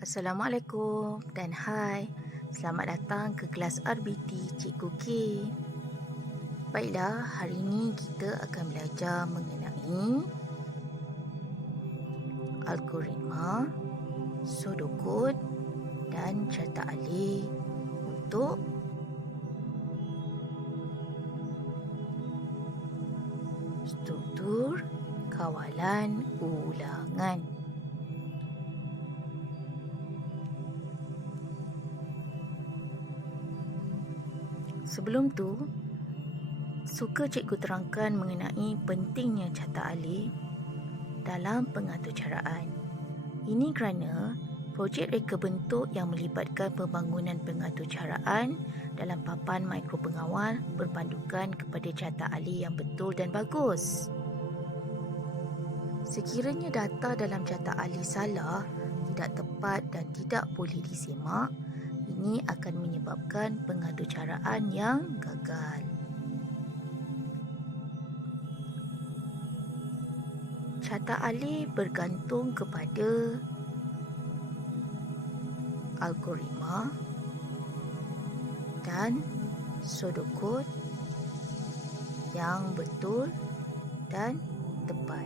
Assalamualaikum dan hai. Selamat datang ke kelas RBT Cikgu K. Baiklah, hari ini kita akan belajar mengenai algoritma, pseudocode dan carta alih untuk struktur kawalan ulangan. Sebelum tu, suka cikgu terangkan mengenai pentingnya carta alih dalam pengaturcaraan. Ini kerana projek reka bentuk yang melibatkan pembangunan pengaturcaraan dalam papan mikropengawal berpandukan kepada carta alih yang betul dan bagus. Sekiranya data dalam carta alih salah, tidak tepat dan tidak boleh disemak, ini akan menyebabkan pengaturcaraan yang gagal. Carta alih bergantung kepada algoritma dan pseudocode yang betul dan tepat.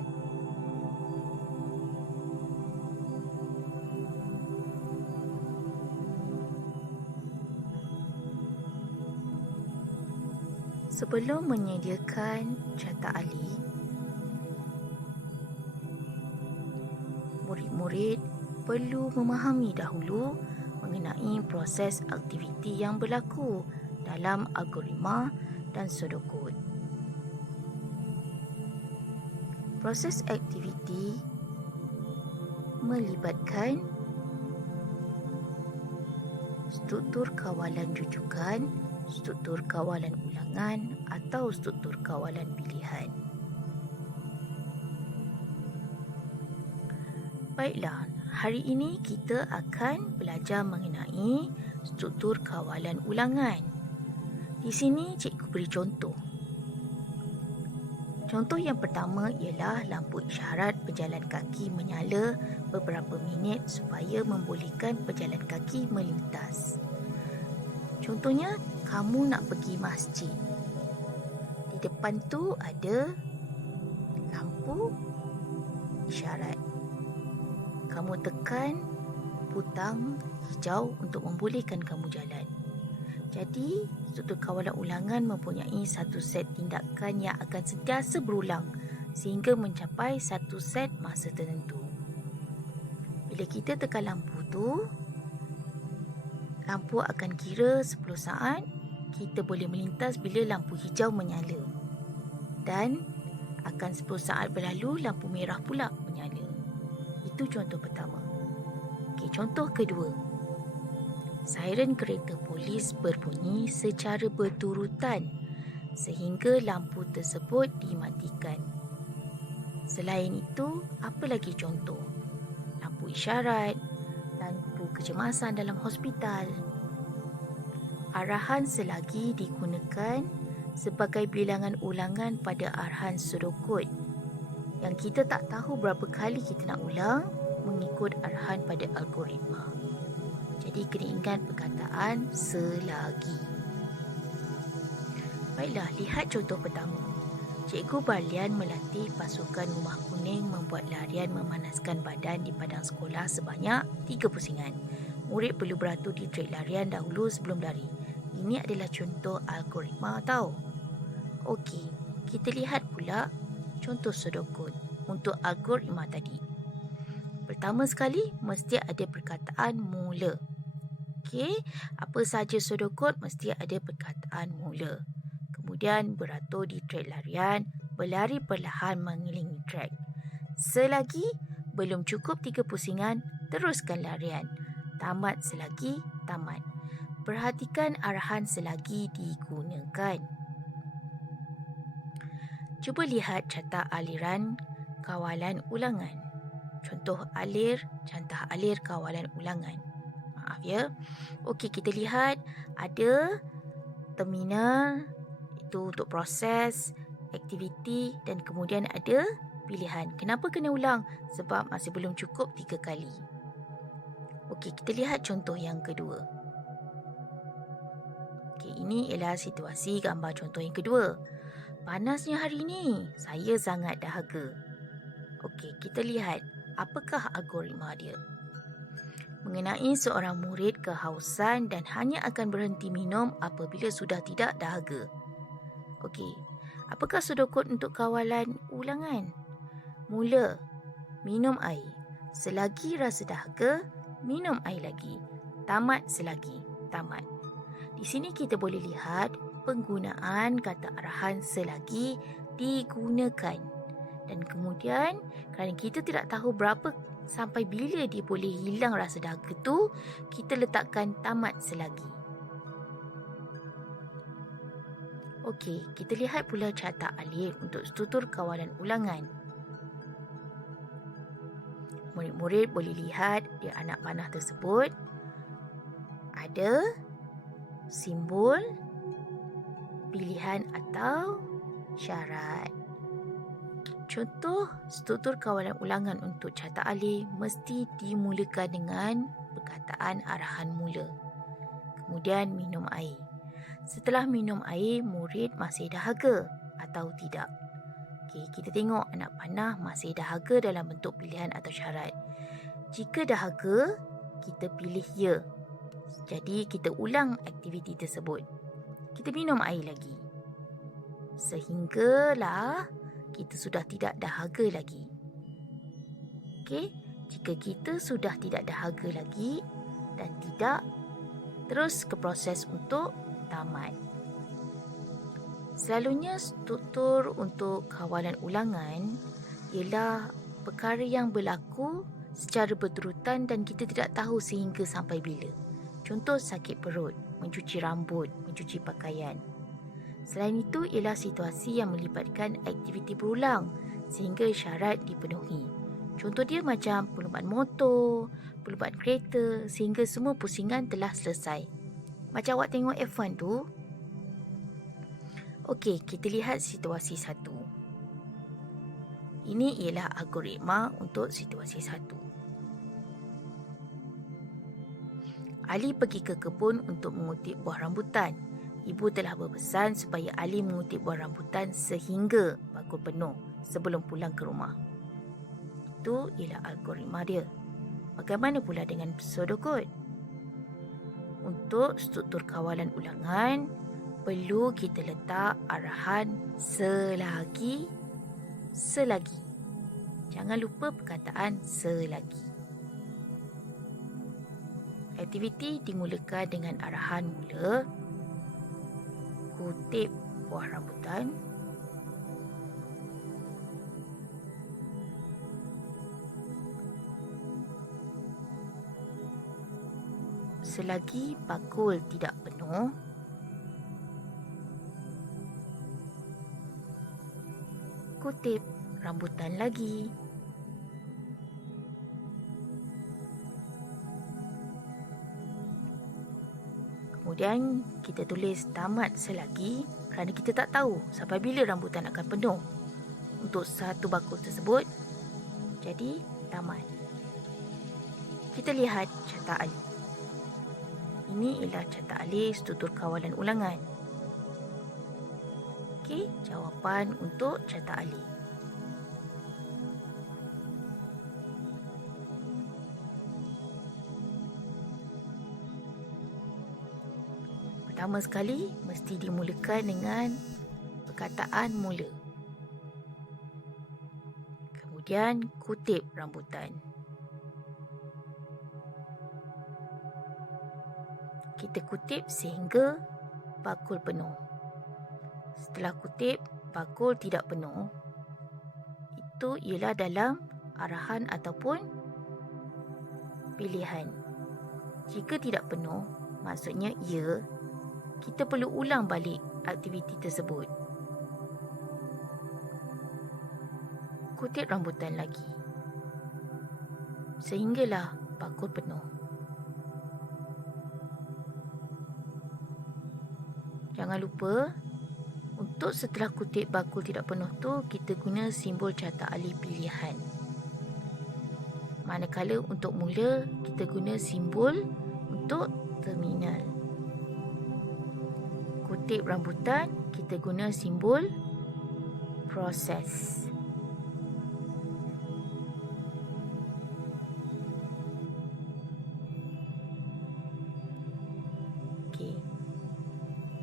Sebelum menyediakan carta alih, murid-murid perlu memahami dahulu mengenai proses aktiviti yang berlaku dalam algoritma dan pseudocode. Proses aktiviti melibatkan struktur kawalan rujukan, struktur kawalan ulangan atau struktur kawalan pilihan. Baiklah, hari ini kita akan belajar mengenai struktur kawalan ulangan. Di sini cikgu beri contoh. Contoh yang pertama ialah lampu isyarat pejalan kaki menyala beberapa minit supaya membolehkan pejalan kaki melintas. Contohnya, kamu nak pergi masjid. Di depan tu ada lampu isyarat. Kamu tekan butang hijau untuk membolehkan kamu jalan. Jadi, struktur kawalan ulangan mempunyai satu set tindakan yang akan sentiasa berulang sehingga mencapai satu set masa tertentu. Bila kita tekan lampu tu, lampu akan kira 10 saat, kita boleh melintas bila lampu hijau menyala. Dan akan 10 saat berlalu, lampu merah pula menyala. Itu contoh pertama. Okey, contoh kedua. Siren kereta polis berbunyi secara berturutan sehingga lampu tersebut dimatikan. Selain itu, apa lagi contoh? Lampu isyarat, lampu kecemasan dalam hospital. Arahan selagi digunakan sebagai bilangan ulangan pada arahan pseudocode. Yang kita tak tahu berapa kali kita nak ulang mengikut arahan pada algoritma. Jadi kena ingat perkataan selagi. Baiklah, lihat contoh pertama. Cikgu Barlian melatih pasukan Rumah Kuning membuat larian memanaskan badan di padang sekolah sebanyak 3 pusingan. Murid perlu beratur di trek larian dahulu sebelum lari. Ini adalah contoh algoritma tau. Okey, kita lihat pula contoh pseudocode untuk algoritma tadi. Pertama sekali, mesti ada perkataan mula. Okey, apa sahaja pseudocode mesti ada perkataan mula. Kemudian beratur di trek larian, berlari perlahan mengelilingi trek. Selagi belum cukup 3 pusingan, teruskan larian. Tamat selagi tamat. Perhatikan arahan selagi digunakan. Cuba lihat carta aliran kawalan ulangan. Contoh carta alir kawalan ulangan. Maaf ya. Okey, kita lihat ada terminal itu untuk proses, aktiviti dan kemudian ada pilihan. Kenapa kena ulang? Sebab masih belum cukup 3 kali. Okey, kita lihat contoh yang kedua. Okey, ini ialah situasi gambar contoh yang kedua. Panasnya hari ini, saya sangat dahaga. Okey, kita lihat apakah algoritma dia. Mengenai seorang murid kehausan dan hanya akan berhenti minum apabila sudah tidak dahaga. Okey, apakah sudut kod untuk kawalan ulangan? Mula, minum air. Selagi rasa dahaga, minum air lagi. Tamat selagi, tamat. Di sini kita boleh lihat penggunaan kata arahan selagi digunakan. Dan kemudian kerana kita tidak tahu berapa sampai bila dia boleh hilang rasa dahaga tu, kita letakkan tamat selagi. Okey, kita lihat pula carta alif untuk struktur kawalan ulangan. Murid-murid boleh lihat di anak panah tersebut ada simbol, pilihan atau syarat. Contoh struktur kawalan ulangan untuk carta alif mesti dimulakan dengan perkataan arahan mula. Kemudian minum air. Setelah minum air, murid masih dahaga atau tidak. Okey, kita tengok anak panah masih dahaga dalam bentuk pilihan atau syarat. Jika dahaga, kita pilih ya. Jadi kita ulang aktiviti tersebut. Kita minum air lagi. Sehinggalah kita sudah tidak dahaga lagi. Okey, jika kita sudah tidak dahaga lagi dan tidak, terus ke proses untuk tamat. Selalunya struktur untuk kawalan ulangan ialah perkara yang berlaku secara berterutan dan kita tidak tahu sehingga sampai bila. Contoh sakit perut, mencuci rambut, mencuci pakaian. Selain itu ialah situasi yang melibatkan aktiviti berulang sehingga syarat dipenuhi. Contoh dia macam perlumbaan motor, perlumbaan kereta sehingga semua pusingan telah selesai. Macam awak tengok F1 tu. Okey, kita lihat situasi satu. Ini ialah algoritma untuk situasi satu. Ali pergi ke kebun untuk mengutip buah rambutan. Ibu telah berpesan supaya Ali mengutip buah rambutan sehingga bakul penuh sebelum pulang ke rumah. Itu ialah algoritma dia. Bagaimana pula dengan pseudocode? Untuk struktur kawalan ulangan, perlu kita letak arahan selagi. Jangan lupa perkataan selagi. Aktiviti dimulakan dengan arahan mula. Kutip buah rambutan. Selagi bakul tidak penuh, kutip rambutan lagi. Kemudian kita tulis tamat selagi kerana kita tak tahu sampai bila rambutan akan penuh untuk satu bakul tersebut. Jadi tamat. Kita lihat carta alif. Ini ialah carta alif struktur kawalan ulangan. Okey, jawapan untuk carta alif. Pertama sekali, mesti dimulakan dengan perkataan mula. Kemudian, kutip rambutan. Kita kutip sehingga bakul penuh. Setelah kutip, bakul tidak penuh. Itu ialah dalam arahan ataupun pilihan. Jika tidak penuh, maksudnya ya, kita perlu ulang balik aktiviti tersebut. Kutip rambutan lagi. Sehinggalah bakul penuh. Jangan lupa, untuk setelah kutip bakul tidak penuh tu, kita guna simbol carta alif pilihan. Manakala untuk mula, kita guna simbol untuk terminal. Kutip rambutan, kita guna simbol proses. Okey.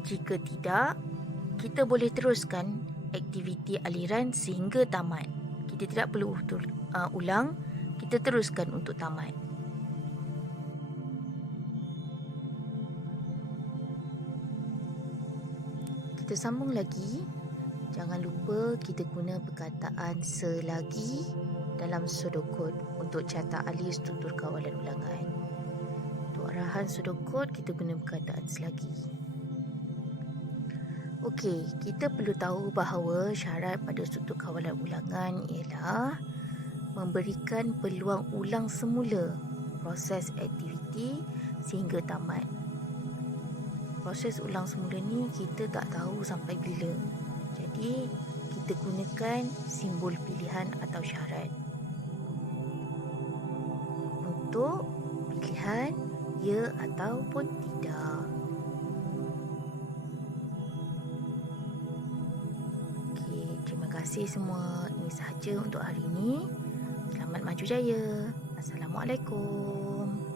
Jika tidak, kita boleh teruskan aktiviti aliran sehingga tamat. Kita tidak perlu ulang, kita teruskan untuk tamat. Kita sambung lagi. Jangan lupa kita guna perkataan selagi dalam sudokod untuk catat alih struktur kawalan ulangan. Untuk arahan sudokod, kita guna perkataan selagi. Okey, kita perlu tahu bahawa syarat pada struktur kawalan ulangan ialah memberikan peluang ulang semula proses aktiviti sehingga tamat. Proses ulang semula ni kita tak tahu sampai bila. Jadi, kita gunakan simbol pilihan atau syarat. Untuk pilihan ya ataupun tidak. Terima kasih semua. Ini sahaja untuk hari ini. Selamat maju jaya. Assalamualaikum.